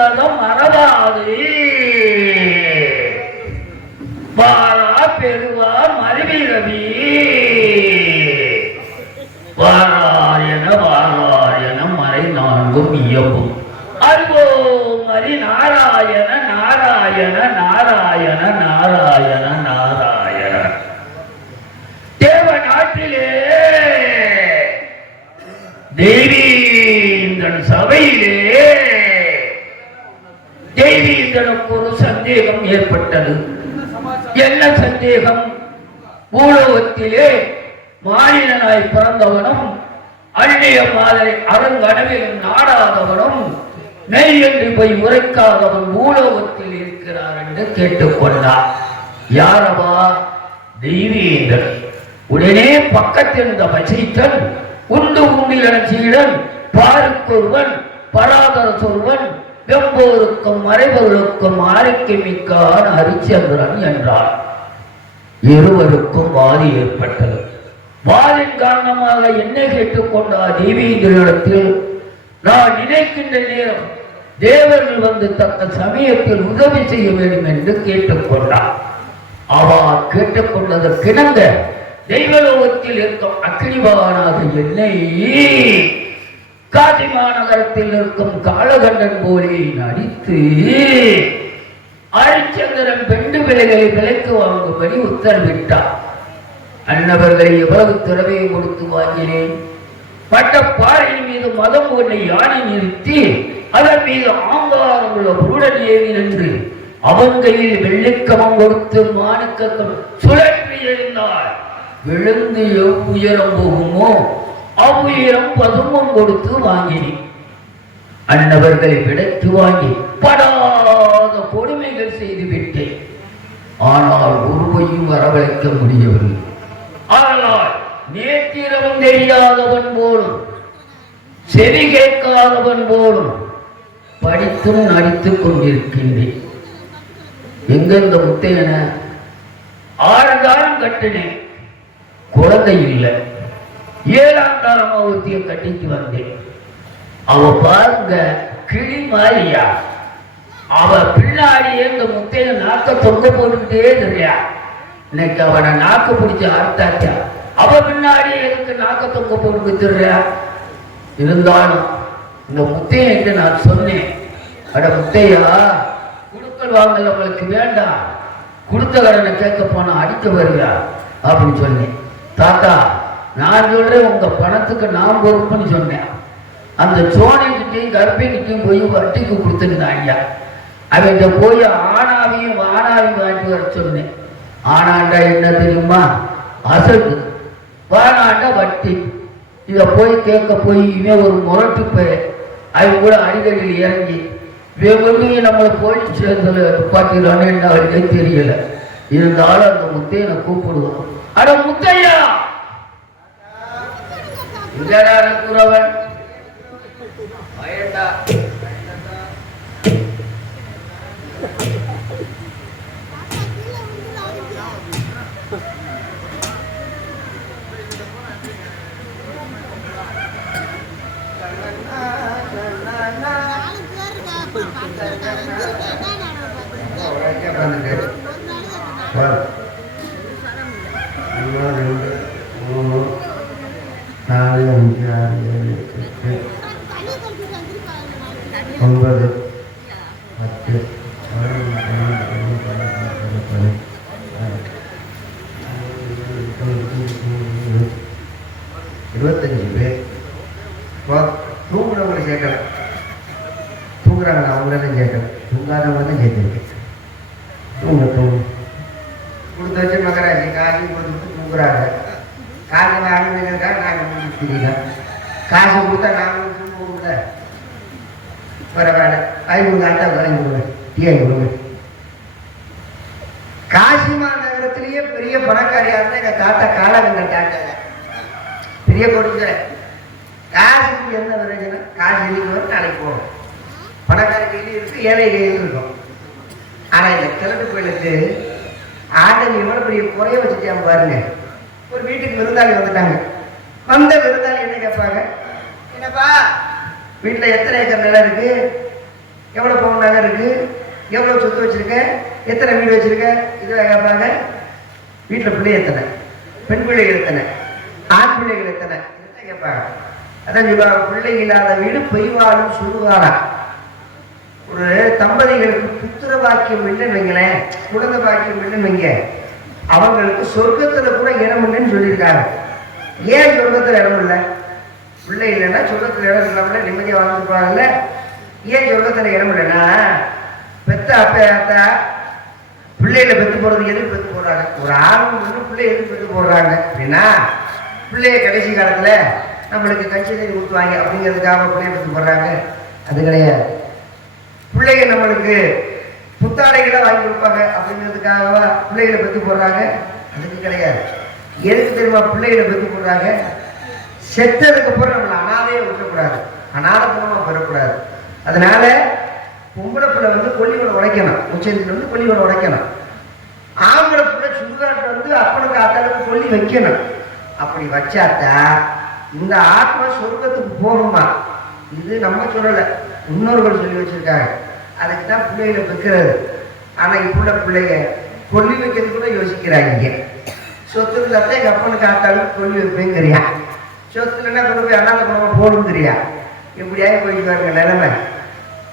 வந்ததும் மறவாது வாரா பெருவா மருவிரவி வாராயன மறை நான்கும் இயம்பும் அருகோ மறி நாராயண நாராயண நாராயண நாராயண நாராயண. தேவ நாட்டிலே தேவீந்திரன் சபையிலே தேவீந்திரனுக்கு ஒரு சந்தேகம் ஏற்பட்டது. என்ன சந்தேகம்? பூலோகத்திலே மாநிலனாய் பிறந்தவனும் அந்நிய மாதிரி அருங்கனவிலும் நாடாதவனும் மெய் என்று போய் உரைக்காதவன் பூலோகத்தில் இருக்கிறார் என்று கேட்டுக்கொண்டார். யாரவா? தேவீந்திரன். உடனே பக்கத்திருந்த வசைத்தன் உண்டு உண்டிலன சீடன் பாருக்கொருவன் பராதர சொல்வன் வெம்போருக்கும் மறைபவர்களுக்கும் ஆரோக்கிய மிக்கான் ஹரிச்சந்திரன் என்றார். இருவருக்கும் வாதி ஏற்பட்டது. வாதின் காரணமாக என்னை கேட்டுக்கொண்டார் தேவீந்திரனிடத்தில். நான் நினைக்கின்ற நேரம் தேவர்கள் வந்து தக்க சமயத்தில் உதவி செய்ய வேண்டும் என்று கேட்டுக்கொண்டார். அவா கேட்டுக்கொண்டதற்கிணங்க தெய்வலோகத்தில் இருக்கும் அக்னிபகவானாக என்னை காசி மாநகரத்தில் இருக்கும் காலகண்டன் போலே நடித்து ஹரிச்சந்திரன் பெண்டு விலைகளை விலைக்கு வாங்கும்படி உத்தரவிட்டார். அன்னவர்களை எவ்வளவு திறமையை கொடுத்து வாங்கினேன். பட்ட பாறையின் மீது மதம் கொண்ட யானை நிறுத்தி அதன் மீது ஆங்காரம் உள்ள புருடன் ஏவி நின்று அவன் கையில் வெள்ளிக்கமம் கொடுத்து மாணிக்கம் சுழற்றி எழுந்தார். விழுந்து எவ்வுயரம் போகுமோ அவ்வுயரம் பதுமம் கொடுத்து வாங்கினேன். அன்னவர்களை விடைத்து வாங்கி படாத கொடுமைகள் செய்து விட்டேன். ஆனால் ஒருவையும் வரவழைக்க முடியவில்லை. ஆனால் நேற்றிரவும் தெரியாதவன் போலும் செவி கேட்காதவன் போலும் படித்தும் நடித்துக் கொண்டிருக்கின்றேன். எங்க இந்த முத்தையன 6 தாரம் கட்டினேன், குழந்தை இல்லை. 7ஆம் தாரம் ஒருத்திய கட்டிட்டு வந்தேன். அவ பாருங்க கிளி மாறியா, அவ பின்னாடியே இந்த முத்தைய நாக்க தொங்க போட்டுக்கிட்டே தெரியா. இன்னைக்கு அவனை நாக்கு பிடிச்சி அறுத்தாச்சா. அவ பின்னாடியே எதுக்கு நாக்க தொங்க போட்டு தெரியா. இருந்தாலும் இந்த முத்தைய என்று நான் சொன்னேன். அட முத்தையா, குடுக்கல் வாங்கல உங்களுக்கு வேண்டாம், கொடுத்த கடனை கேட்க போனா அடிக்க வருவியா அப்படின்னு சொன்னேன். தாத்தா நான் சொல்றேன், உங்க பணத்துக்கு நான் பொறுப்புன்னு சொன்னேன். அந்த சோனைக்கிட்டையும் கருப்பைக்கிட்டையும் போய் வட்டிக்கு கொடுத்துருந்தாங்க. அவங்க போய் ஆனாவையும் வாங்கிட்டு வர சொன்னேன். ஆனாண்டா என்ன தெரியுமா? அசடு. வானாண்டா வட்டி. இதை போய் கேட்க போய் இவன் ஒரு முரட்டு பெயர். அவங்க கூட அடிக்கடியில் இறங்கி இவங்க நம்மளை போலீஸ் ஸ்டேஷன்ல துப்பாக்கிடுவான்னு அவருக்கே தெரியல. இருந்தாலும் அந்த முத்தையனை கூப்பிடுவோம். அட முத்தையா, குறவன் பயண்டா. தூங்குறவங்களை சேர்க்கல, தூங்குறாங்க அவங்களெல்லாம் சேர்க்கல, தூங்காதவங்க தான் சேர்த்துருக்கேன். தூங்க கொடுத்து வச்சு மகராஜி காசு கொடுத்து தூங்குறாங்க. காசு வாங்கினதுக்காக நாங்கள் தெரியல. காசு கொடுத்தா நாங்கள் தூங்குவோம்ல. பரவாயில்ல, 500 ஆட்டா வரையும் கொடுங்க, டீயை கொடுங்க. காசிமா நகரத்திலேயே பெரிய பணக்காரியா இருந்தா எங்க தாத்தா காலகண்டன் தாத்தாங்க, பெரிய கொடுக்குற. காசுக்கு என்ன பிரச்சனை? காசு இன்னைக்கு வரும், நாளைக்கு போகும். பணக்கார கையிலும் இருக்கு, ஏழை கையிலும் இருக்கும். ஆனா இந்த கிழட்டு கோயிலுக்கு ஆண்டவன் எவ்வளவு பெரிய குறைய வச்சுட்டாங்க பாருங்க. ஒரு வீட்டுக்கு விருந்தாளி வந்துட்டாங்க. வந்த விருந்தாளி என்ன கேட்பாங்க? என்னப்பா வீட்டுல எத்தனை ஏக்கர் நிலம் இருக்கு? எவ்வளோ பவுன் நகை இருக்கு, எவ்வளோ சொத்து வச்சிருக்க, எத்தனை வீடு வச்சிருக்க, இதுதான் கேட்பாங்க. வீட்டில் பிள்ளை எத்தனை, பெண் பிள்ளைகள் எத்தனை, ஆண் பிள்ளைகள் எத்தனை, இதுதான் கேட்பாங்க. அதான் சொல்லுவாங்க, பிள்ளை இல்லாத வீடு பெய்வாலும் சுடுவாரா. ஒரு தம்பதிகளுக்கு புத்திர பாக்கியம் இல்லைன்னு வைங்களேன், குழந்தை பாக்கியம் இல்லைன்னு வைங்க, அவங்களுக்கு சொர்க்கத்துல கூட இடம் இல்லைன்னு சொல்லியிருக்காங்க. ஏன் சொர்க்கத்துல இடம் இல்லை? பிள்ளை இல்லைன்னா சொர்க்கத்துல இடம் இல்லாமல நிம்மதியா வாழ்ந்துருப்பாங்கல்ல. ஏன் சொர்க்கத்துல இடம் இல்லைன்னா, பெத்த அப்பா பிள்ளைகளை பெற்று போடுறது எதுக்கு பெற்று போடுறாங்க? ஒரு ஆர்வம் பிள்ளை எதுக்கு பெற்று போடுறாங்க அப்படின்னா, பிள்ளைய கடைசி காலத்துல நம்மளுக்கு கட்சி தண்ணி ஊற்றுவாங்க அப்படிங்கிறதுக்காக பிள்ளைய பெற்று போடுறாங்க. அது கிடையாது. பிள்ளைங்க நம்மளுக்கு புத்தாடைகளை வாங்கி கொடுப்பாங்க அப்படிங்கிறதுக்காக பிள்ளைகளை பெற்று போடுறாங்க. அதுக்கு கிடையாது. எதுக்கு தெரியுமா பிள்ளைகளை பெற்று போடுறாங்க? செத்ததுக்கு அப்புறம் நம்மளை அனாதையே விட்டுக்கூடாது, அனாதை பூர்வமாக பெறக்கூடாது. அதனால பொம்பளை பிள்ளை கொல்லிகளை உடைக்கணும், உச்சத்தில் கொல்லிகளை உடைக்கணும். ஆம்பளை பிள்ளை சுடுகாட்டை அப்பனுக்கு ஆத்தாளுக்கு கொல்லி வைக்கணும். அப்படி வச்சாத்தா இந்த ஆத்மா சொர்க்கத்துக்கு போகுமா? இது நம்ம சொல்லலை, முன்னோர்கள் சொல்லி வச்சிருக்காங்க. அதுக்கு தான் பிள்ளைகளை வைக்கிறது. ஆனா இப்ப பிள்ளைங்க கொல்லி வைக்கிறது கூட யோசிக்கிறாங்க. சொத்து இல்லாத எங்க அப்பனுக்கு ஆத்தாளுக்கு கொல்லி வைப்பேங்கிறியா, சொத்துல என்ன கொண்டு போய் அண்ணாந்த குடும்பம் போடுங்கிறியா? எப்படியாவது போயிட்டு பாருங்க நிலைமை.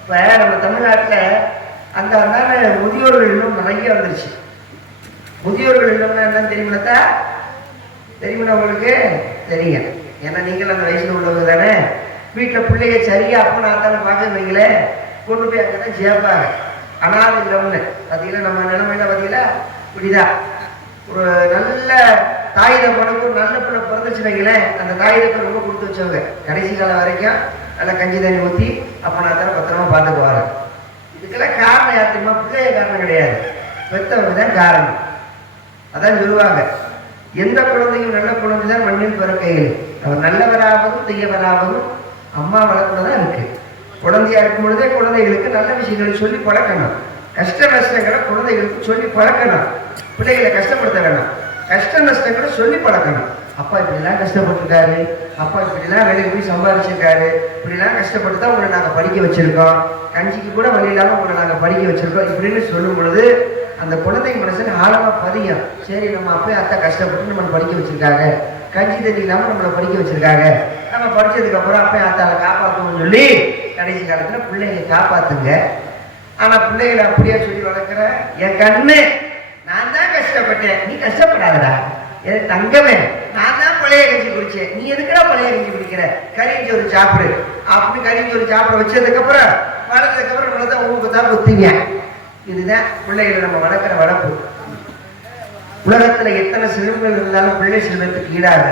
இப்ப நம்ம தமிழ்நாட்டில் அந்த அந்தான முதியோர்கள் இல்லம் நிறைய வந்துருச்சு. முதியோர்கள் இல்லம்னா என்னன்னு தெரியுமில்லத்தா? தெரியுமில்ல உங்களுக்கு? தெரியும். ஏன்னா நீங்கள் அந்த வயசுல உள்ளவங்க தானே. வீட்டில் பிள்ளைங்க சரியா அப்பன்னு ஆத்தாலும் பார்க்க வைங்களே, கொண்டு போய் அங்கதான் சேர்ப்பாங்க. அனாதை இல்லம்னு பார்த்தீங்களா? நம்ம நிலைமையில பார்த்தீங்களா? இப்படிதான் ஒரு நல்ல தாய் தப்பனுக்கு நல்ல பிள்ளை பிறந்துச்சு வைங்களேன், அந்த தாய் தப்பை ரொம்ப கொடுத்து வச்சவங்க கடைசி காலம் வரைக்கும் நல்லா கஞ்சி தண்ணி ஊற்றி அப்பனாத்தால பத்திரமா பார்த்துக்குவாங்க. இதுக்கெல்லாம் காரணம் யார் தெரியுமா? பிள்ளைய காரணம் கிடையாது, பெற்றவங்க தான் காரணம். அதான் சொல்லுவாங்க, எந்த குழந்தையும் நல்ல குழந்தை தான் மண்ணில் பிறக்கையில். அவர் நல்லவராவதும் தீயவராவதும் அம்மா வளர்ப்புலதான் இருக்கு. குழந்தையா இருக்கும் பொழுதே குழந்தைகளுக்கு நல்ல விஷயங்களை சொல்லி பழக்கணும். கஷ்ட நஷ்டங்களை குழந்தைகளுக்கு சொல்லி பழக்கணும். பிள்ளைகளை கஷ்டப்படுத்த வேணாம், கஷ்ட நஷ்டங்களை சொல்லி பழக்கணும். அப்பா இப்படிலாம் கஷ்டப்பட்டுருக்காரு, அப்பா இப்படிலாம் வேலைக்கு போய் சம்பாதிச்சிருக்காரு, இப்படிலாம் கஷ்டப்பட்டு தான் உங்களை நாங்கள் படிக்க வச்சிருக்கோம், கஞ்சிக்கு கூட வழி இல்லாமல் உங்களை நாங்கள் படிக்க வச்சிருக்கோம் இப்படின்னு சொல்லும் பொழுது அந்த குழந்தை மனசுக்கு ஆழமா பதியும். சரி, நம்ம அப்பா அத்தை கஷ்டப்பட்டு நம்மளை படிக்க வச்சிருக்காங்க, கஞ்சி தண்ணி இல்லாமல் நம்மளை படிக்க வச்சிருக்காங்க, நம்ம படிச்சதுக்கு அப்புறம் அப்பா அத்தாவை காப்பாற்றணும்னு சொல்லி கடைசி காலத்துல பிள்ளைங்க காப்பாத்துங்க. ஆனா பிள்ளைகளை அப்படியே சொல்லி வளர்க்குற என் கண்ணு, நான் தான் கஷ்டப்பட்டேன், நீ கஷ்டப்படாதடா, எனக்கு தங்கமே, நான் தான் பழைய கஞ்சி குடிச்சேன், நீ எதுக்குடா பழைய கஞ்சி குடிக்கிற, கறிஞ்சோறு சாப்பிடு அப்படி கறிஞ்சோறு சாப்பிட வச்சதுக்கு அப்புறம் வளர்த்ததுக்கு அப்புறம் நம்மளதான் உங்களுக்கு தான் குத்திங்க. இதுதான் பிள்ளைகளை நம்ம வளர்க்குற வளர்ப்பு. உலகத்துல எத்தனை செல்வங்கள் இருந்தாலும் பிள்ளை செல்வத்துக்கு ஈடாக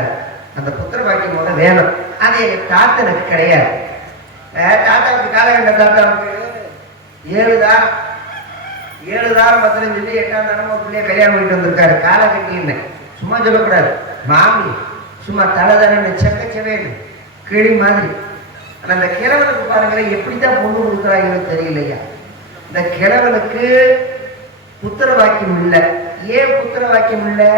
அந்த புத்திர பாக்கியம் போல வேணும். அது எங்க தாத்தனுக்கு கிடையாது. தாத்தாவுக்கு காலகண்ட தாத்தாவுக்கு 7 தாரம் 15 சொல்லி 8ஆம் தாரமா பிள்ளைய கல்யாணம் பண்ணிட்டு வந்திருக்காரு. காலகட்டின்னு சும்மா சொல்லக்கூடாது, மாமி சும்மா தலைதரன்னு செக்கச்சவேன்னு கிளி மாதிரி. ஆனா அந்த கிழவனுக்கு பாருங்களேன் எப்படித்தான் பொண்ணு கொடுக்குறாங்கன்னு தெரியலையா. இந்த கிழவனுக்கு புத்திர வாக்கியம் இல்லை. ஏன் புத்திர வாக்கியம் இல்லை?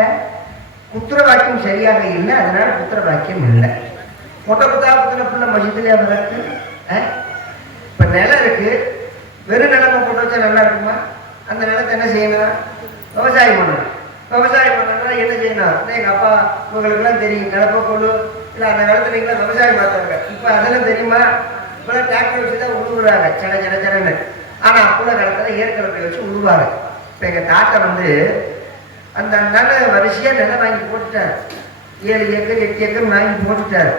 புத்திர வாக்கியம் சரியாக இல்லை, அதனால புத்திர வாக்கியம் இல்லை. மொட்டை புத்தா புத்திர பிள்ளை மசித்திலே வளர்க்கு. இப்ப நிலம் இருக்கு, வெறும் நிலமை போட்டு வச்சா நல்லா இருக்குமா? அந்த நிலத்தை என்ன செய்யணும்? விவசாயம் பண்ணணும். விவசாயம் பண்ணணும்னா என்ன செய்யணும்? எங்க அப்பா உங்களுக்குலாம் தெரியும், நிலப்ப கொண்டு இல்லை அந்த காலத்துல நீங்களாம் விவசாயம் பார்த்தாங்க. இப்ப அதெல்லாம் தெரியுமா? இப்பெல்லாம் டிராக்டர் வச்சு தான் உழுவுறாங்க சடன்னு. ஆனா அப்போல காலத்துல ஏற்கனவே வச்சு உழுவாங்க. இப்ப எங்க தாத்தா அந்த நில வரிசையா நிலம் வாங்கி போட்டுட்டார். 7 ஏக்கர் 8 ஏக்கர் வாங்கி போட்டுட்டாரு.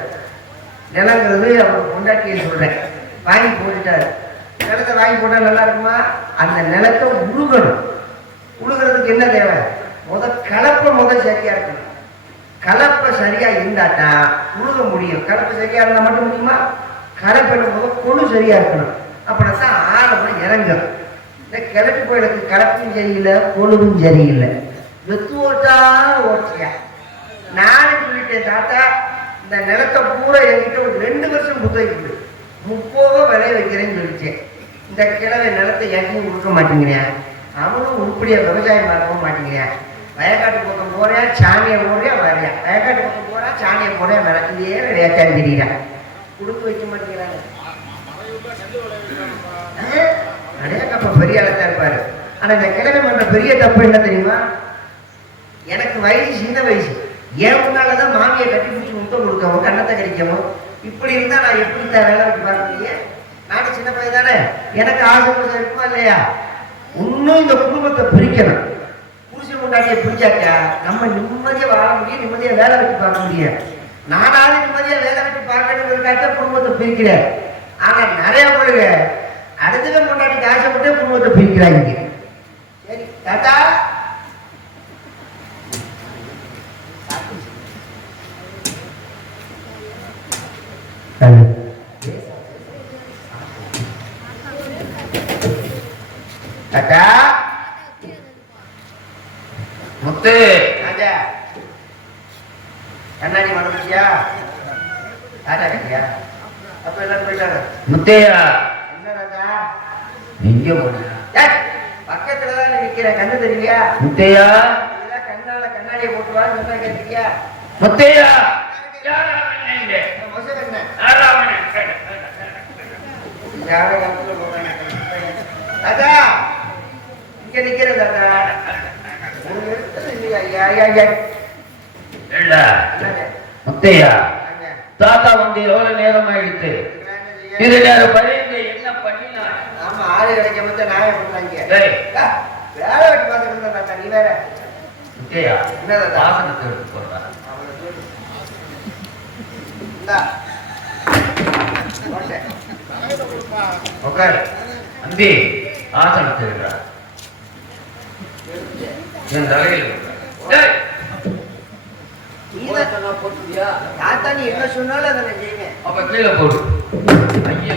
நிலங்கிறது அவர் கொண்டாட்டியை சொல்றேன், வாங்கி போட்டுட்டாரு. நிலத்தை வாங்கி போட்டா நல்லா இருக்குமா? அந்த நிலத்தை உழுகணும். உழுகிறதுக்கு என்ன தேவை? கலப்பை சரியா இருக்கணும். கலப்பை சரியா இருந்தாட்டா உழுக முடியும். கலப்பை சரியா இருந்தா மட்டும் முடியுமா? கலப்பை கொழு சரியா இருக்கணும். அப்படின்னா ஆழம் இறங்கும். இந்த கிழக்கு கோயிலுக்கு கலப்பும் சரியில்லை, கொழுவும் சரியில்லை, வெத்து ஓட்டா ஓட்டியா. நானும் சொல்லிட்டேன், தாத்தா இந்த நிலத்தை பூரா என்கிட்ட ஒரு 2 வருஷம் புத்தகிட்டு 30 விளைய வைக்கிறேன்னு சொல்லிச்சேன். இந்த கிழவை நிலத்தை எங்கேயும் கொடுக்க மாட்டேங்கிறேன், அவனும் உருப்படியா விவசாயம் பார்க்கவும் மாட்டேங்கிறேன். வயக்காட்டு பக்கம் போறேன், சாணியை போடுறேன் வரையா, வயக்காட்டு பக்கம் போறேன், சாணியை போடுறேன் வர, இதே விளையாட்டான்னு தெரியல, கொடுத்து வைக்க மாட்டேங்கிறாங்க. அப்ப பெரிய ஆளா தான் இருப்பாரு. ஆனா இந்த கிழமை பண்ற பெரிய தப்பு என்ன தெரியுமா? எனக்கு வயசு சின்ன வயசு, ஏன் முன்னாலதான் மாமியை கட்டி பிடிச்சி முத்தம் கொடுக்கவும் கண்ணத்தை கடிக்கவும், இப்படி இருந்தா நான் எப்படி தான் வேலை விட்டு பார்க்கலையே? நானும் சின்ன பையன் தானே, எனக்கு ஆசை இருக்குமா இல்லையா? இன்னும் இந்த குடும்பத்தை பிரிக்கணும். புருஷன் கொண்டாட்டிய பிரிச்சாக்கா நம்ம நிம்மதியா வாழ முடியும், நிம்மதியா வேலை விட்டு பார்க்க முடியும். நானாவது நிம்மதியா வேலை விட்டு பார்க்கணுங்கிறதுக்காக குடும்பத்தை பிரிக்கிறேன். ஆனா நிறைய பேருங்க அடுத்தது கொண்டாட்டிக்கு ஆசைப்பட்டு குடும்பத்தை பிரிக்கிறாங்க. சரி தாத்தா, தாத்தா முத்து ராஜா கண்ணாடி மறந்துட்டியா? ராஜா கட்டியா? அப்ப எல்லாரும் போயிட்டாங்க. முத்தையா என்ன ராஜா எங்க போன? பக்கத்துலதான் நிக்கிற, கண்ணு தெரியலையா? முத்தையா கண்ணால கண்ணாடியை போட்டுவான்னு சொன்னா கேட்டியா? முத்தையா தாத்தா இங்க நிக்கிற தாத்தா. முத்தையா தாத்தா வந்து எவ்வளவு நேரம் ஆயிடுச்சு? இது நேரம் பதினஞ்சு என்ன பண்ணினா? ஆமா, ஆளு கிடைக்க மட்டும் நாய பண்றாங்க. வேலை வெட்டி பார்த்துட்டு இருந்தா நீ வேற. முத்தையா என்ன வாசனத்தை எடுத்து போடுறா. உட்காரு அம்பி, ஆசனத்தை எடுறா. என் தலையில் தாத்தா நீ என்ன சொன்னாலும் அதை நான் செய்வேன். அப்ப கீழே போடு. ஐயோ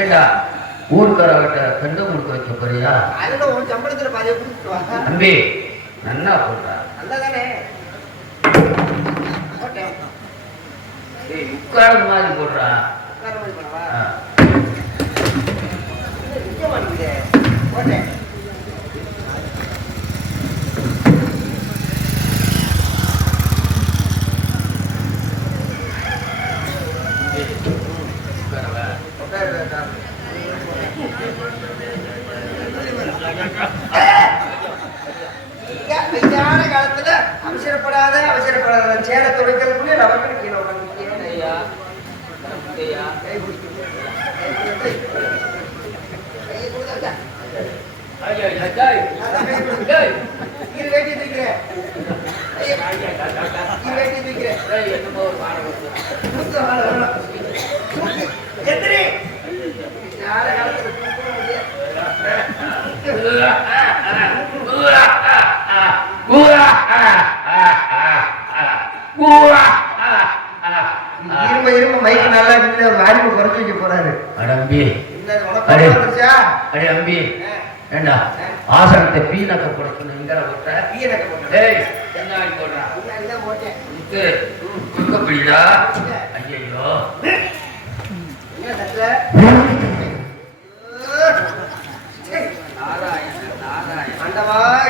ஏண்டா ஊருக்காரவட்ட கண்டு முடுக்க வைக்க போறியா? அதுல உன் சம்பளத்துல பாதியை கொடுத்துட்டு வா. அம்பி நன்னா போடுறா. நல்லதானே போட்டேன். உட்கார்ந்து மாதிரி போடுறா. போட்டேன். காலத்துல அவசரப்படாத சேர துடைக்கிறதுக்குள்ளே நமக்கு கீழே இரும்ப மைக்கு நல்லா வாரிப்பு குறைச்சு வைக்க போறாரு. அடம்பி அடே அம்பி ஏண்டா ஆசனத்தை பீனக்க போடணும். இங்க என்ன போடுறா? குறுக்கப்பிடிடா. ஐயோ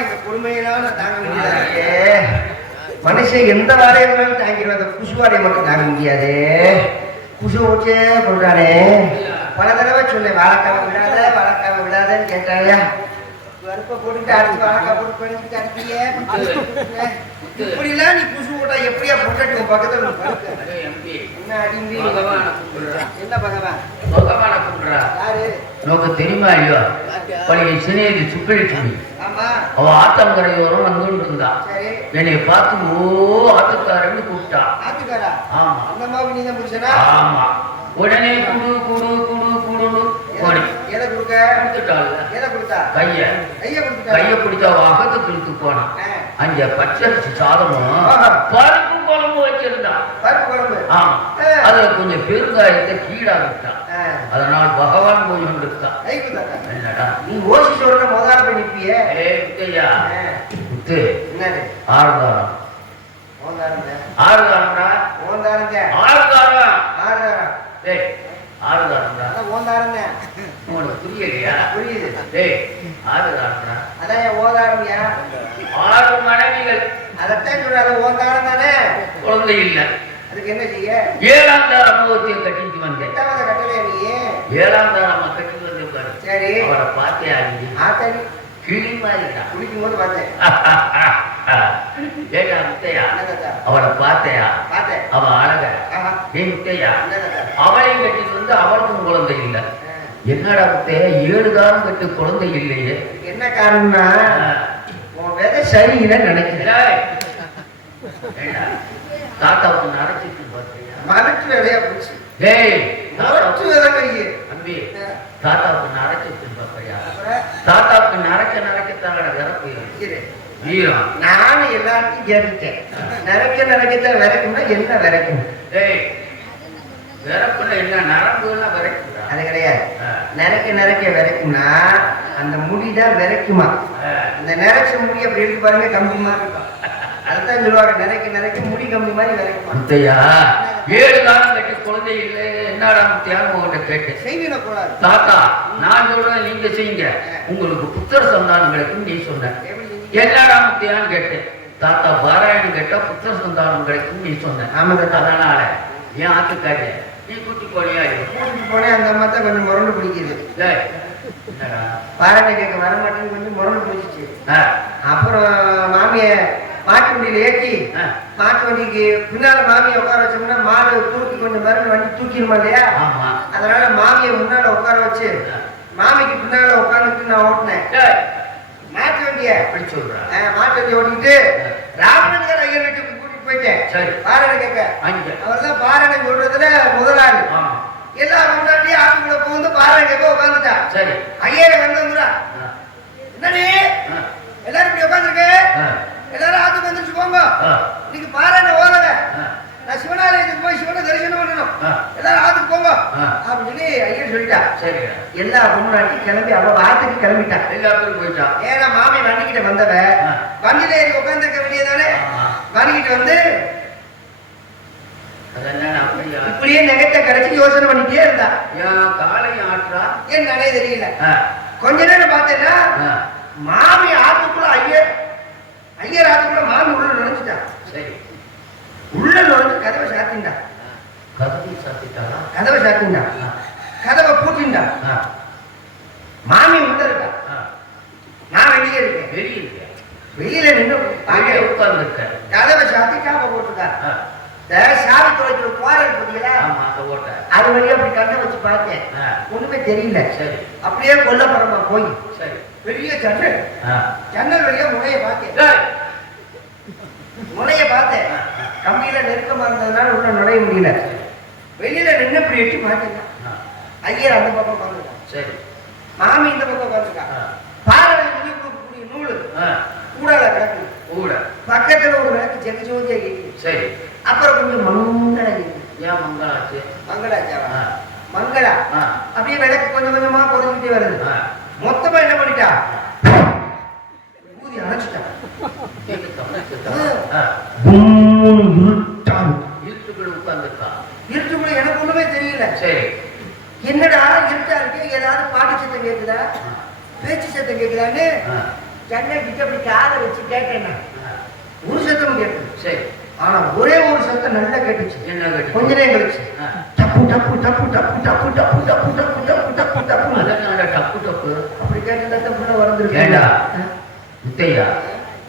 இந்த கொடுமையினால தாங்க முடியாது. மனுஷன் எந்த வாரையை தாங்கிடுவோம், அந்த குசு வாரையை மட்டும் தாங்க முடியாது. குசு வச்சே சொல்றானே. பல தடவை சொன்னேன், வாழைக்காம விடாதன்னு கேட்டாயா? பருப்பை போட்டுட்டு அடிச்சு வாழைக்காய் போட்டு பண்ணிட்டு அடிச்சிய இப்படிலாம் நீ குசு போட்டா எப்படியா போட்டு பக்கத்துல என்ன அடிம்பி? என்ன பகவான் பகவான கும்பிடுறா. யாரு உனக்கு தெரியுமா இல்லையோ? பழைய சினேகி சுக்கலிட்சுமி அவ ஆத்தங்கரையோரம் வந்துட்டு இருந்தா. என்னை பார்த்து ஓ ஆத்துக்காரன்னு கூப்பிட்டா. ஆத்துக்காரா? ஆமா. அந்த மாதிரி நீங்க புரிச்சனா? ஆமா. உடனே குடு குடு குடு குடுன்னு ஓடி எதை கொடுக்க கொடுத்துட்டாள். எதை கொடுத்தா? கைய பிடிச்சா அகத்துக்கு இழுத்து போனான். அங்க பச்சரிசி சாதமும் பருப்பு குழம்பு வச்சிருந்தா. பருப்பு குழம்பு? ஆமா. அதுல கொஞ்சம் பெருங்காயத்தை கீழா விட்டான். அதனால் பகவான் போய் கொண்டிருக்கான். என்னடா நீ ஓசி சொல்ற முதல்ல போய் நிப்பிய? முத்து ஆறுதாரம் ஆறுதாரம்டா. ஆறுதாரம் டேய் ஆறுதாரம்டா. உனக்கு புரியலையா? புரியுது. டேய் ஆறுதாரம்டா. அதான் ஓதாரம்யா. 6 மனைவிகள். அதத்தான் சொல்றாரு, ஓதாரம் தானே. குழந்தை இல்லை. அதுக்கு என்ன செய்ய? 7ஆம் தார அனுபவத்தை கட்டிட்டு வந்தேன். 8வது கட்டளையா நீ? 7ஆம் தார கட்டிட்டு வந்து பாரு. சரி. அவளை பார்த்தியா நீ? ஆத்தாடி கிளி மாதிரிடா. குளிக்கும் போது பார்த்தேன். ஏடா முத்தையா, என்ன தாத்தா? அவளை பார்த்தையா? பார்த்தேன். அவ அழக. ஆஹா. ஏ முத்தையா, என்ன தாத்தா? அவளையும் கட்டிட்டு வந்து அவளுக்கும் குழந்தை இல்லை. என்னடா முத்தையா, 7 காலம் கட்டு குழந்தை இல்லையே? என்ன காரணம்னா உன் விதை சரியில்லைன்னு நினைக்கிறேன். ஏய், ஏண்டா, தாத்தாவுக்கு நரைச்சிட்டு பார்த்தியா? மறைச்சு விதையா போச்சு. டேய், மறைச்சு விதை கையே. தம்பி, தாத்தாவுக்கு நரைச்சிட்டு பார்த்தியா? அப்புறம் தாத்தாவுக்கு நரைக்கத்தாங்கட விறப்பு சரி. வீரம். நானும் எல்லாத்தையும் கேட்டுட்டேன். நரைக்கத்தான் விரைக்கும்னா என்ன விரைக்கும்? டேய், விறப்புல என்ன நரம்புலாம் விரைக்குதா? அது கிடையாது. நரைக்க விரைக்கும்னா அந்த முடிதான் விரைக்குமா. இந்த நரைச்ச முடி அப்படி எடுத்து பாருங்க, கம்பி மாதிரி இருக்கும். அதுதான் சொல்லுவாங்க, நரைக்க முடி கம்பி மாதிரி விரைக்குமா. முத்தையா, 7 காலம் கட்டி குழந்தை இல்லை, என்னடா முத்தையான்னு உங்கள்கிட்ட கேட்டேன். செய்வின கூடாது தாத்தா, நான் சொல்றேன், நீங்க செய்யுங்க. உங்களுக்கு புத்திர சந்தானம் நீ சொன்ன. என்னடா முத்தையான்னு கேட்டேன். தாத்தா, பாராயணம் கேட்டா புத்திர சந்தானம் கிடைக்கும் நீ சொன்ன. ஆமா தாத்தா. அதனால ஏன் ஆத்துக்காரு நீ கூட்டி போனியா? கூட்டிட்டு போனேன். அந்த அம்மா தான் கொஞ்சம் முரண்டு பிடிக்குது. என்னடா பாராயணம் கேட்க வர மாட்டேன்னு கொஞ்சம் முரண்டு பிடிச்சிச்சு. ஆ, அப்புறம் மாமிய மாட்டு வண்டியில ஏற்றி மாட்டு வண்டிக்கு பின்னால மாமியை உட்கார வச்சோம்னா மாடு தூக்கி கொஞ்சம் மருந்து வண்டி தூக்கிடுமா இல்லையா? ஆமா. அதனால மாமியை முன்னால உட்கார வச்சு மாமிக்கு பின்னால உட்காந்துட்டு நான் ஓட்டினேன் மாட்டு வண்டிய. அப்படி சொல்றேன். மாட்டு வண்டியை ஓட்டிட்டு ராமநகர் ஐயர் வீட்டுக்கு கூட்டிட்டு போயிட்டேன். சரி. பாராயணம் கேட்க. அவர் தான் பாராயணம் சொல்றதுல முதலாளி. எல்லாரும் முன்னாடி ஆட்டுக்குள்ள புகுந்து பாராயணம் கேட்க உட்காந்துட்டா. சரி. ஐயரை வந்தா என்னடி எல்லாரும் இப்படி உட்காந்துருக்கு, எல்லாரும் ஆத்துக்கு வந்துருச்சு போங்க, இன்னைக்கு பாராயணம் ஓதல, நான் சிவனாலயத்துக்கு போய் சிவனை தரிசனம் பண்ணணும், எல்லாரும் ஆத்துக்கு போங்க அப்படின்னு சொல்லி ஐயர் சொல்லிட்டா. சரி. எல்லா முன்னாடி கிளம்பி அவ ஆத்துக்கு கிளம்பிட்டா. எல்லா பேரும் போயிட்டா. ஏன்னா மாமி வண்டிக்கிட்ட வந்தவ வண்டியில ஏறி உட்காந்துருக்க வேண்டியதானே. வண்டிக்கிட்டு வந்து இப்படியே நெகத்தை கிடைச்சி யோசனை பண்ணிட்டே இருந்தா. காலையும் ஆட்டுறா என்னன்னே தெரியல. கொஞ்ச நேரம் பார்த்தேன்னா மாமி ஆத்துக்குள்ள ஐயர் ஆத்துக்குள்ள மாமி உள்ள நுழைஞ்சிட்டான். சரி. உள்ள நுழைஞ்சு கதவை சாத்திண்டா. கதவை பூட்டிண்டா. மாமி உள்ள இருக்கா, நான் வெளியே இருக்கேன். வெளியில நின்று உட்கார்ந்து இருக்க. கதவை சாத்தி சாப்பை போட்டுருக்கா. சாவி துளைக்கிற குவாரல் பார்த்தீங்களா, அது வழியா அப்படி கண்ணை வச்சு பார்த்தேன். ஒண்ணுமே தெரியல. அப்படியே கொல்லப்புறமா போய் பெரிய ஜன்னல் வழியா முனைய பார்த்தேன். கம்பியில நெருக்கமா இருந்ததுனால உள்ள நுழைய முடியல. வெளியில நின்று இப்படி எட்டி பார்த்தேன். ஐயர் அந்த பக்கம் உட்காந்துருக்கான். மாமி இந்த பக்கம் உட்காந்துருக்கான். பாறை கொடுக்கக்கூடிய நூலு கூடால கிடக்கு. பக்கத்துல ஒரு விளக்கு ஜெக ஜோதியா இருக்கு. அப்புறம் கொஞ்சம் மங்களா அப்படியே விளக்கு கொஞ்சம் கொஞ்சமா கொதிக்கிட்டே வருது. மொத்தமா என்ன பண்ணிட்டா, ஊதி அணைச்சிட்டா. இருட்டுக்குள்ள எனக்கு ஒண்ணுமே தெரியல. என்னடா இருட்டா இருக்கு, ஏதாவது பாட்டு சத்தம் கேட்குதா, பேச்சு சத்தம் கேட்குதான்னு ஜன்னல் கிட்ட அப்படி காதை வச்சு கேட்டேன்னா ஒரு சத்தமும் கேட்குது. ஆனா ஒரே ஒரு சத்தம் நல்லா கேட்டுச்சு. கொஞ்ச நேரம் கழிச்சு டப்பு டப்பு டப்பு டப்பு டப்பு டப்பு டப்பு டப்பு டப்பு டப்பு டப்பு டப்பு டப்பு அப்படி கேட்டு தப்புல வந்துருக்கு. முத்தையா,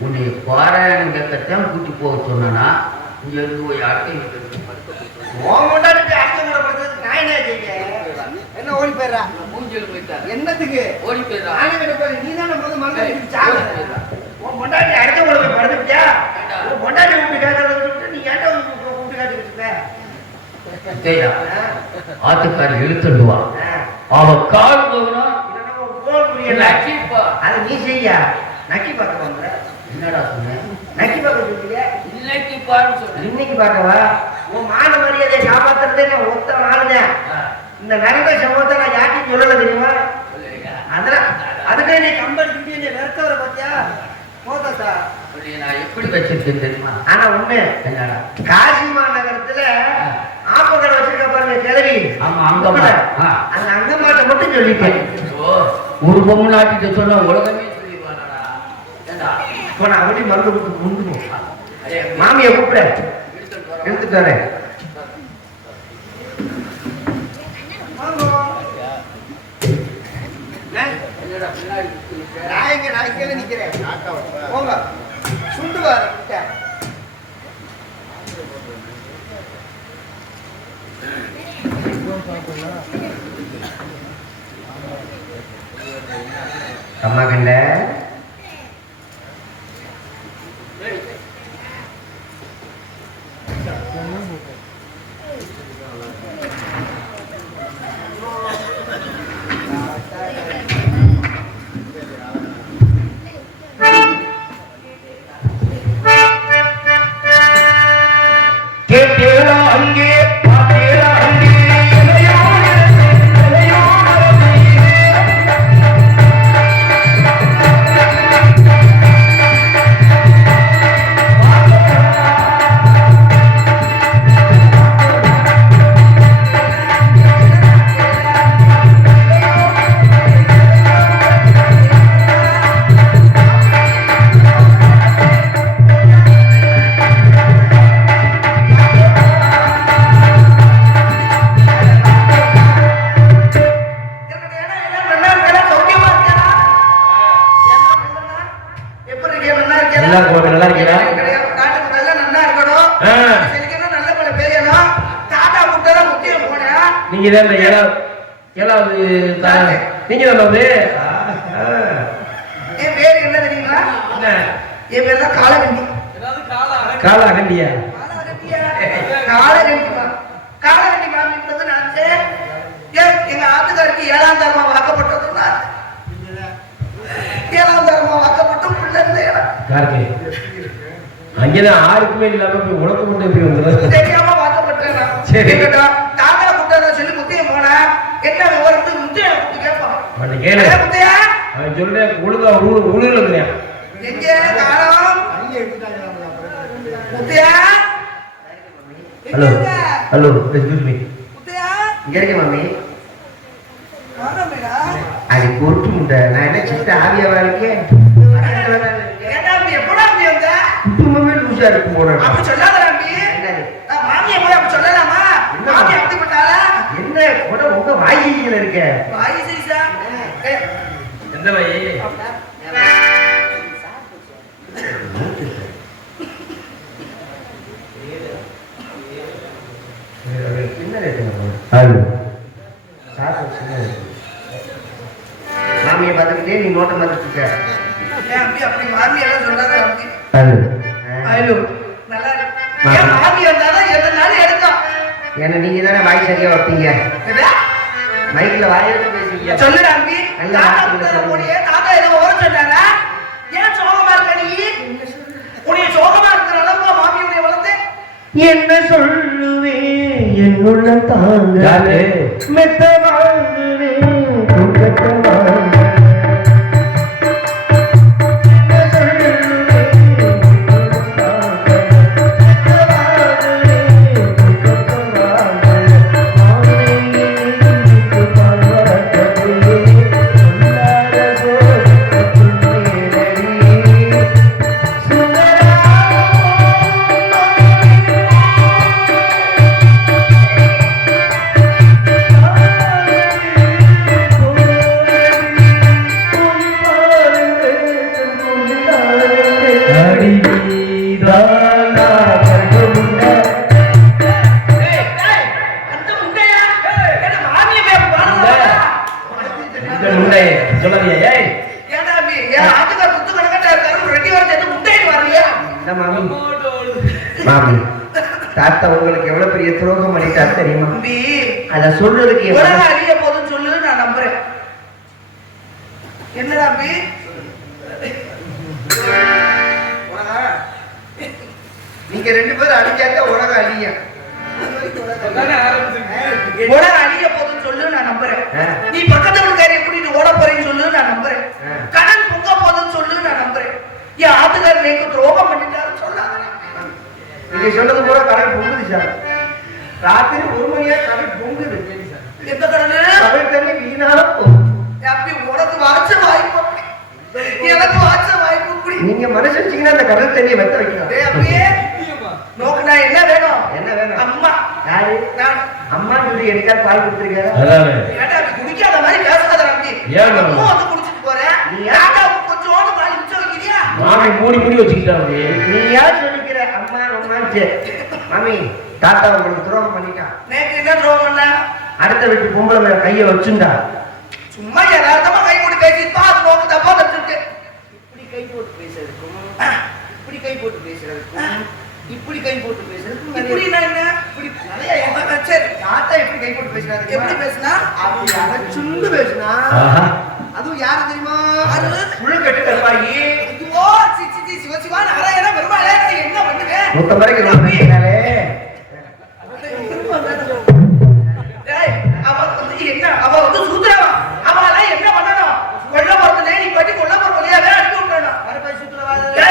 உன்னை பாராயணம் கேட்கத்தான் கூட்டி போக சொன்னா இங்க இருந்து போய் அடுத்த என்ன ஓடி போயிடா, என்னத்துக்கு ஓடி போயிடா, நீ தானே பொண்டாட்டி அடுத்த போய் படுத்துட்டியா, பொண்டாட்டி கூப்பிட்டு கேட்கறத நீ ஏன்டா கூப்பிட்டு கேட்டுக்கிட்டு இருக்க? ஆத்துக்காரி இழுத்துடுவா, அவ கால் போகணும். அது நீ செய்யா நக்கி பார்க்க வந்த. என்னடா சொன்னேன்? நக்கி பார்க்க சொல்றீங்க. இன்னைக்கு பாரு சொன்ன. இன்னைக்கு பார்க்கவா? உன் மான மரியாதையை காப்பாத்துறதே நான் ஒத்த நாளுதான். இந்த நடந்த சம்பவத்தை நான் யாருக்கும் சொல்லல தெரியுமா? அதெல்லாம் அதுக்கே நீ கம்பெனி நிறுத்தவரை பார்த்தியா போதா. நான் எப்படி வச்சிருக்கேன் தெரியுமா? ஆனா உண்மை என்னடா, காசி மாநகரத்துல ஆப்பக்கடை வச்சிருக்க பாருங்க கிளவி. ஆமா, அங்கம்மா. அந்த அங்கம்மாட்ட மட்டும் சொல்லிட்டேன். ஒரு பொம்மை நாட்டிட்ட சொன்னா உலகமே சொல்லிடுவானடா. இப்போ நான் அப்படி மருந்து கொடுத்து கொண்டு போ. மாமியை கூப்பிட எடுத்துட்டு வரேன். நான் இங்கே நிக்கிறேன். போங்க சுண்டு வர அம்மா கண்ட எங்க ஆத்துக்காருக்கு 7ஆம் தரமா வாக்கப்பட்டது. 7ஆம் தரமா வாக்கப்பட்டும் பிள்ளை அங்கேதான் யாருக்குமே இல்லாம போய் உனக்கு மட்டும் எப்படி வந்து தெரியாம வாக்கப்பட்டேன். சரி தாத்தா கூட்டாத சொல்லி முத்தைய போனா என்ன விவரம் முத்தைய கேட்பான். கேளு அவன் சொல்றேன் உழுதா உழுதுல எங்க காலம் Muthaiya. Hello hello excuse me Muthaiya இங்க இருக்க மாமி. மாமேடா அது பொறுத்து முட்டை. நான் என்ன சித்த ஆவியாவா இருக்கேன். ஏடா நீ எப்படா நீ வந்த? குடும்பமே லூசா இருக்கும் போற. அப்படி சொல்லாத தம்பி. என்னது? மாமியை போய் அப்படி சொல்லலாமா? மாமி அப்படி பண்ணாளா? என்ன கூட உங்க வாயில இருக்க. வாய் சைஸா? எந்த வாய்? மாமியை பார்த்துக்கிட்டே நீ நோட்டம் பார்த்துட்டு இருக்க. அப்படி மாமி எல்லாம் சொல்லாத தம்பி. நல்லா இருக்கு. மாமி வந்தாதான் எதனாலும் எடுக்கும். ஏன்னா நீங்க தானே வாய் சரியா வைப்பீங்க. மைக்ல வாய் எடுத்து பேசுவீங்க. சொல்லு தம்பி. தாத்தா ஏதோ ஓர சொன்னாரா? ஏன் சோகமா இருக்க நீ? உன்னை சோகமா இருக்கிற அளவுக்கு மாமி உன்னை வளர்த்து என்ன சொல்லுவேன் என்னுள்ள தாங்க மெத்த வாழ்ந்துவேன் மாமி தாத்தா உங்களுக்கு எவ்வளவு பெரிய துரோகம் பண்ணிட்டார் தெரியுமா? அத சொல்றதுக்கு அறிய போதுன்னு சொல்லு, நான் நம்புறேன். என்ன தம்பி நீங்க 2 பேரும் அடிச்சாக்க உலகம் அழிய உலகம் அழிய போதுன்னு சொல்லு, நான் நம்புறேன். நீ பக்கத்து வீட்டுக்காரிய கூட்டிட்டு ஓட போறேன்னு சொல்லு, நான் நம்புறேன். கடன் பொங்க போதுன்னு சொல்லு, நான் நம்புறேன். என் ஆத்துக்காரர் நீங்க துரோகம் பண்ணிட்டாருன்னு சொல்லாத. நீங்க சொன்னது போல கடல் பொங்குது சார். ராத்திரி 1 மணியா கடல் பொங்குது. எந்த கடல்? கடல் தண்ணி வீணால போகும். அப்படி உனக்கு வாச்ச வாய்ப்பு அப்படி, எனக்கு வாச்ச வாய்ப்பு அப்படி. நீங்க மனசு வச்சீங்கன்னா அந்த கடல் தண்ணியை வெத்த வைக்கலாம். அப்படியே நோக்கு. நான் என்ன வேணும்? என்ன வேணும்? அம்மா. யாரு? நான். அம்மா சொல்லி எனக்கா பால் கொடுத்துருக்காரு. ஏட்டா அப்படி குடிக்காத மாதிரி பேசாத தம்பி. ஏன் வந்து குடிச்சிட்டு போறேன் நீ யாராவது கொஞ்சோண்டு பால் மிச்சம் வைக்கிறியா மாமி மூடி வச்சுக்கிட்டாங்க நீ யார் சொல்லிக்கிற அம்மா ரொமான்ஸ் மாமி தாத்தா உங்களுக்கு துரோகம் பண்ணிட்டான் நேற்று என்ன துரோகம் பண்ண அடுத்த வீட்டு பொம்பளை மேல கையை வச்சுண்டா சும்மா யதார்த்தமா கை போட்டு பேசிட்டு அது நோக்கு தப்பா தச்சுட்டு இப்படி கை போட்டு பேசுறதுக்கும் இப்படி கை போட்டு பேசுறதுக்கும் இப்படி கை போட்டு பேசுறதுக்கும் இப்படி என்ன இப்படி நிறைய சரி தாத்தா எப்படி கை போட்டு பேசுறாரு எப்படி பேசினா அப்படி அகச்சுண்டு பேசினா அதுவும் யாரு தெரியுமா அது புழு கட்டு தருவாயி ஓ சிச்சி சிவசிவா நாராயண பெருமாளே என்ன பண்ணுங்க முத்த மறைக்கு நம்பினாலே அவ வந்து சூத்திரவா அவள என்ன பண்ணணும் கொல்ல போறதுல நீ பத்தி கொல்ல போற வழியாவே அடிச்சு விட்டுறணும் கருப்பாய் சூத்திரவாதே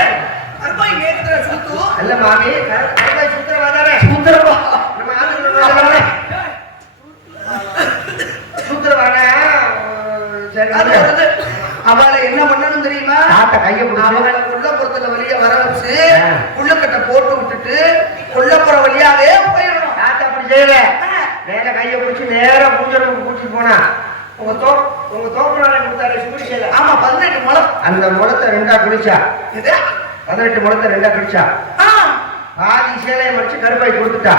கருப்பாய் நேக்கத்துல சூத்து அல்ல மாமி கருப்பாய் சூத்திரவாதானே சூத்திரவா நம்ம ஆளுங்க சூத்திரவாதா சரி அது வந்து அவள என்ன பண்ணணும் தெரியுமா தாத்தா கையை பிடிச்சு அவளை கொல்ல போறதுல வழியா வர வச்சு புள்ளக்கட்டை போட்டு விட்டுட்டு கொல்ல போற வழியாவே போயிடணும் தாத்தா அப்படி செய்யல நேர கையை பிடிச்சி நேரா பூஜைக்கு பிடிச்சிட்டு போனா உங்க தோப்புனால கொடுத்தாரு சுடி செய்யல ஆமா 18 முளம் அந்த முளத்தை ரெண்டா குடிச்சா இது 18 முளத்தை ரெண்டா குடிச்சா பாதி சேலையை மடிச்சு கருப்பாய் கொடுத்துட்டா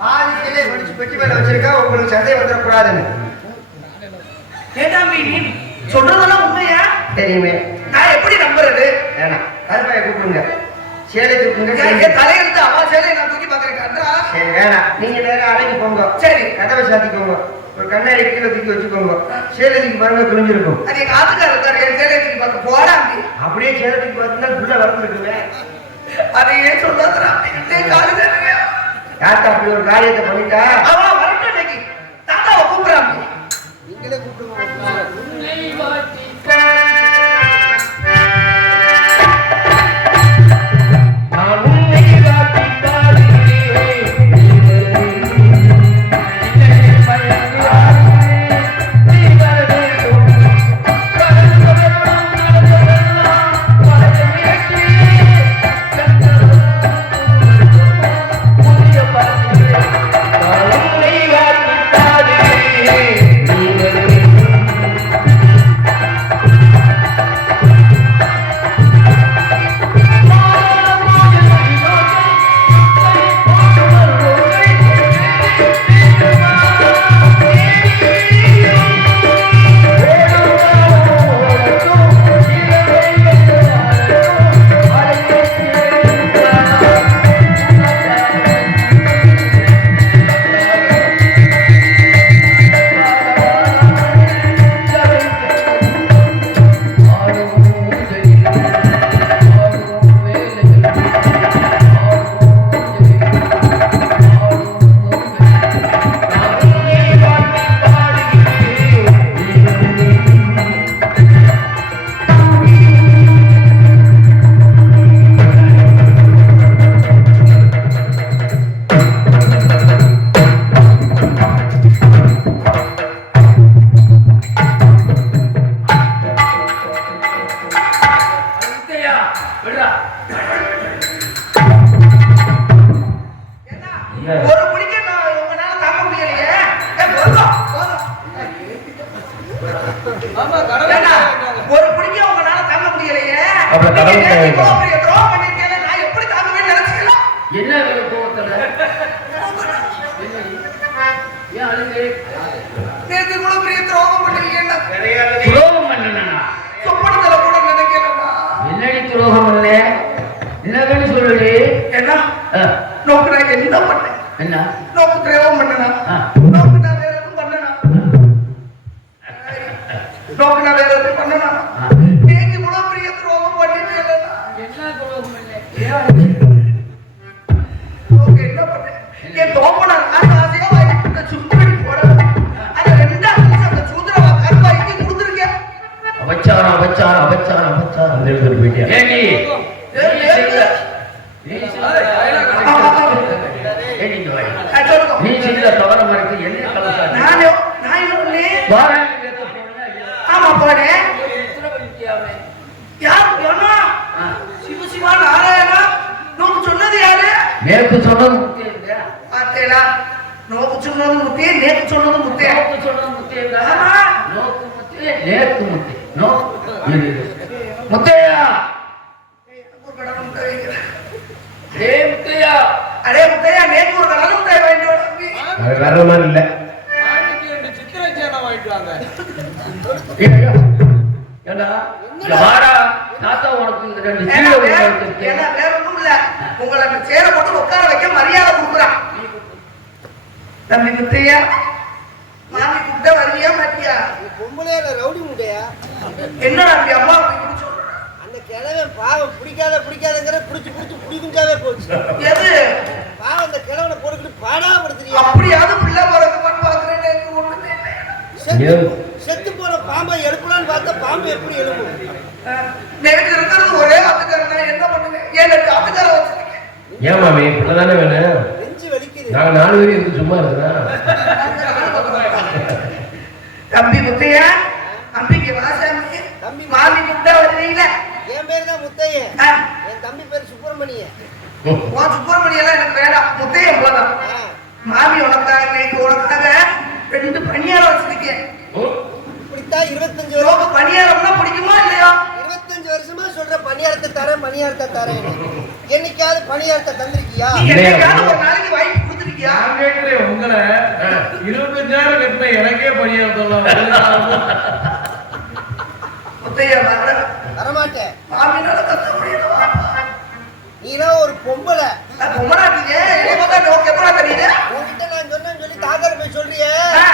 பாதி சேலையை மடிச்சு பெட்டி மேல வச்சிருக்கா உங்களுக்கு சந்தேகம் வந்துடக்கூடாதுன்னு ஏடாமி நீ சொல்றதெல்லாம் உண்மையா தெரியுமே நான் எப்படி நம்புறது வேணாம் கருப்பாயை கூப்பிடுங்க சேலை தூக்குங்க தலையெழுத்து அவ சேலையை நான் தூக்கி பாக்குறேன் சரி வேணாம் நீங்க நேரம் அடங்கி போங்க சரி கதவை சாத்திக்கோங்க ஒரு கண்ணாடி கீழே தூக்கி வச்சுக்கோங்க சேலத்துக்கு பாருங்க குளிஞ்சிருக்கும் அது எங்க ஆத்துக்காரர் இருக்காரு என் சேலையை தூக்கி பார்க்க போடா அப்படியே சேலத்துக்கு பார்த்தா புள்ள வளர்ந்துருக்குங்க அது ஏன் சொல்லாதுரா காலு யார்த்தா அப்படி ஒரு காரியத்தை பண்ணிட்டா அவ வரட்டும் இன்னைக்கு தாத்தாவை கூப்பிடுறாங்க நீங்களே கூப்பிடுங்க ஒரு குடிக்க உங்களால தாங்க முடியலையே ஒரு குடிக்க உங்களால தாங்க முடியலையே துரோகம் பண்ணிருக்கேன் நான் எப்படி தாங்குவேன்னு நினைச்சுக்கலாம் என்ன கோவத்துல நேற்று கூட பெரிய துரோகம் பண்ணிருக்கேன் துரோகம் பண்ணனா சொப்பனத்துல கூட நினைக்கிறேன் என்னடி துரோகம் பண்ணல என்னன்னு சொல்லுடி என்ன நோக்கு நான் என்ன பண்ணேன் என்ன நோக்கு துரோகம் பண்ணனா நோக்கு நான் வேற எதுவும் பண்ணனா நோக்கு நான் வேற எதுவும் பண்ணனா நேற்று கூட பெரிய துரோகம் பண்ணிட்டேன் என்ன துரோகம் பண்ணல நோக்கு என்ன பண்ணேன் என் தோப்பனார் ஆசையா வாங்கி சுத்தடி போட அது ரெண்டாம் அந்த சூத்திரவா கருவாய்க்கு கொடுத்துருக்கேன் அபச்சாரம் அபச்சாரம் அபச்சாரம் அபச்சாரம் அந்த இடத்துல போயிட்டியா ஏண்டி நீ செய்த தவறமா இருக்கு என்ன கலசாரி ஆமா போனேன் யார் போனா சிவசிவா நாராயணா நோக்கு சொன்னது யாரு நேற்று சொன்னது பார்த்தேடா நோக்கு சொன்னது முத்தே நேற்று சொன்னது முத்தே நோக்கு சொன்னது முத்தே ஆமா நோக்கு முத்தே நேத்து முத்தை நோ முத்தையா முத்தையா அடே முத்தையா நேற்று ஒரு கடலும் முட்டாய் வாங்கிட்டு வா தம்பி. அது வேற மாதிரி இல்ல. ஏண்டா இங்க வாடா தாத்தா உனக்கு இந்த ரெண்டு ஏன்னா சீலை வேற கொடுத்திருக்கேன். ஏன்னா வேற ஒண்ணும் இல்ல. உங்களை அந்த சேர போட்டு உட்கார வைக்க மரியாதை கொடுக்குறான். தம்பி முத்தையா மாமி கூப்பிட்டா வருவியா மாட்டியா? பொம்பளையா ரவுடி முட்டையா? என்ன தம்பி அம்மா அப்படி இப்படி சொல்ற? அந்த கிழவன் பாவம் பிடிக்காதங்கிற பிடிச்சு பிடிக்குஞ்சாவே போச்சு. எது பாவம் அந்த கிழவனை போட்டுக்கிட்டு பாடாப்படுத்துறியா? அப்படியாவது பிள்ளை பிறகு பண்ண பாக்குறேன்னு எனக்கு ஒண்ணுமே இல்லை. செத்து போன பாம்பை எழுப்பலான்னு பார்த்தா பாம்பு எப்படி எழுப்பும்? எனக்கு இருக்கிறது ஒரே ஆத்துக்காரன் தான். என்ன பண்ணுங்க? எனக்கு ஆத்துக்கார வச்சிருக்கேன். ஏன் மாமி இப்படிதானே வேணும்? நெஞ்சு வலிக்குது. நாங்க 4 பேரும் இருந்து சும்மா இருக்கிறோம். தம்பி முத்தையா அம்பிக்கு வாசாமி தம்பி மாமி கூப்பிட்டா வருவீங்களா? என் பேர் தான் முத்தையன். ஆ, என் தம்பி பேர் சுப்பிரமணியன். உன் சுப்பிரமணியம் எல்லாம் எனக்கு வேண்டாம். முத்தையா போதும். மாமி உனக்காக இன்னைக்கு உனக்காக 2 பணியாரம் வச்சிருக்கேன். இப்படித்தான் 25 யோக வருஷம் பணியாரம்னா பிடிக்குமா இல்லையா? 25 வருஷமா சொல்ற பணியாரத்தை தரேன். என்னைக்காவது பணியாரத்தை தந்திருக்கியா? நீ என்னைக்காவது ஒரு நாளைக்கு வாங்கி கொடுத்துருக்கியா? நான் கேட்கிறேன் உங்களை 25,000 கட்டின எனக்கே பணியார் சொல்லலாம். முத்தையா வர வரமாட்டேன். மாமினால கத்த முடியல. நீதான் ஒரு பொம்பளை. பொம்மனாட்டீங்க என்னை பார்த்தா நோக்கு எப்படா தெரியுது? உன்கிட்ட நான் சொன்னேன்னு சொல்லி தாத்தாரை போய் சொல்றியே. ஆ,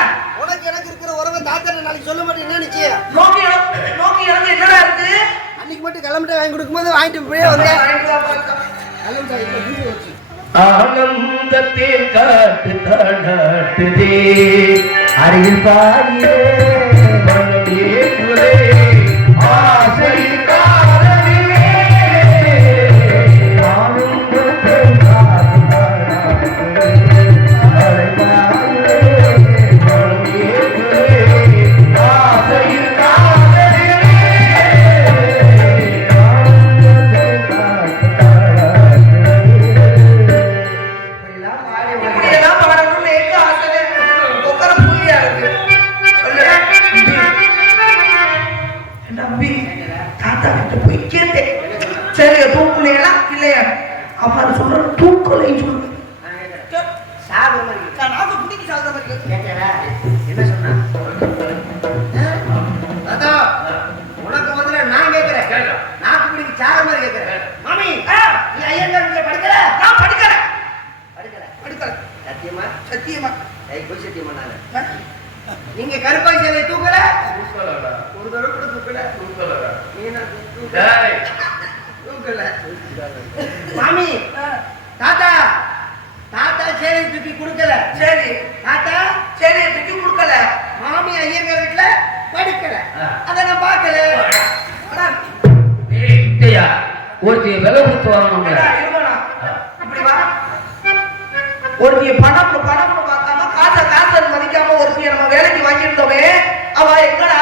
உனக்கு எனக்கு இருக்கிற உறவை தாத்தாரை நாளைக்கு சொல்ல மாட்டேன். என்ன நிச்சயம்? நோக்கி எனக்கு என்னடா இருக்கு? அன்னைக்கு மட்டும் கிளம்பிட்டு வாங்கி கொடுக்கும்போது வாங்கிட்டு போய் வந்தேன். வாங்கிட்டு வா பாக்கலாம். கிளம்பிட்டா இப்ப வீடு வச்சு ஆனந்தத்தில் காட்டு தாண்டாட்டுதே அருகில் பாயே மனமே குலே ஆசை காரணமே ஆனந்தத்தில் காட்டு தாண்டாட்டுதே அருகில் பாயே மனமே குலே ஆசை காரணமே ஆனந்தத்தில் காட்டு இப்படியெல்லாம் பாடணும்னு எங்க ஆசை? உட்கார புள்ளியா இருக்கு. சொல்லு. நம்பி தாத்தா கிட்ட போய் கேட்டேன். சரி தூக்குலையா இல்லையா? அம்மா சொல்ற தூக்கலை சொல்லு. சாப்பிட மாதிரி நாங்க பிடிக்க சாப்பிட மாதிரி கேட்டா என்ன சொன்னா? தாத்தா உனக்கு முதல்ல நான் கேட்கிறேன். நாக்கு பிடிக்க சாக மாதிரி கேட்கிறேன். மாமி நீ ஐயங்கார் வீட்டுல படிக்கல? நான் படிக்கிறேன். படிக்கல. சத்தியமா? சத்தியமா போய் சத்தியமா நானு. நீங்க கருப்பாய் சேலை தூக்கல? ஒரு தடவை கூட தூக்கல. நீ என்ன தூக்கல? மாமி தாத்தா சேலை தூக்கி கொடுக்கல. சரி தாத்தா சரி தூக்கி கொடுக்கல. மாமி ஐயங்கார் வீட்டுல படிக்கல. அத நான் பார்க்கல. ஒருத்தைய விலை கொடுத்து வாங்கணும்ல. இப்படி வா. ஒருத்திய பணம்னு பார்க்காம காசை மதிக்காம ஒருத்திய நம்ம வேலைக்கு வாங்கியிருந்தோமே அவ எங்கடா?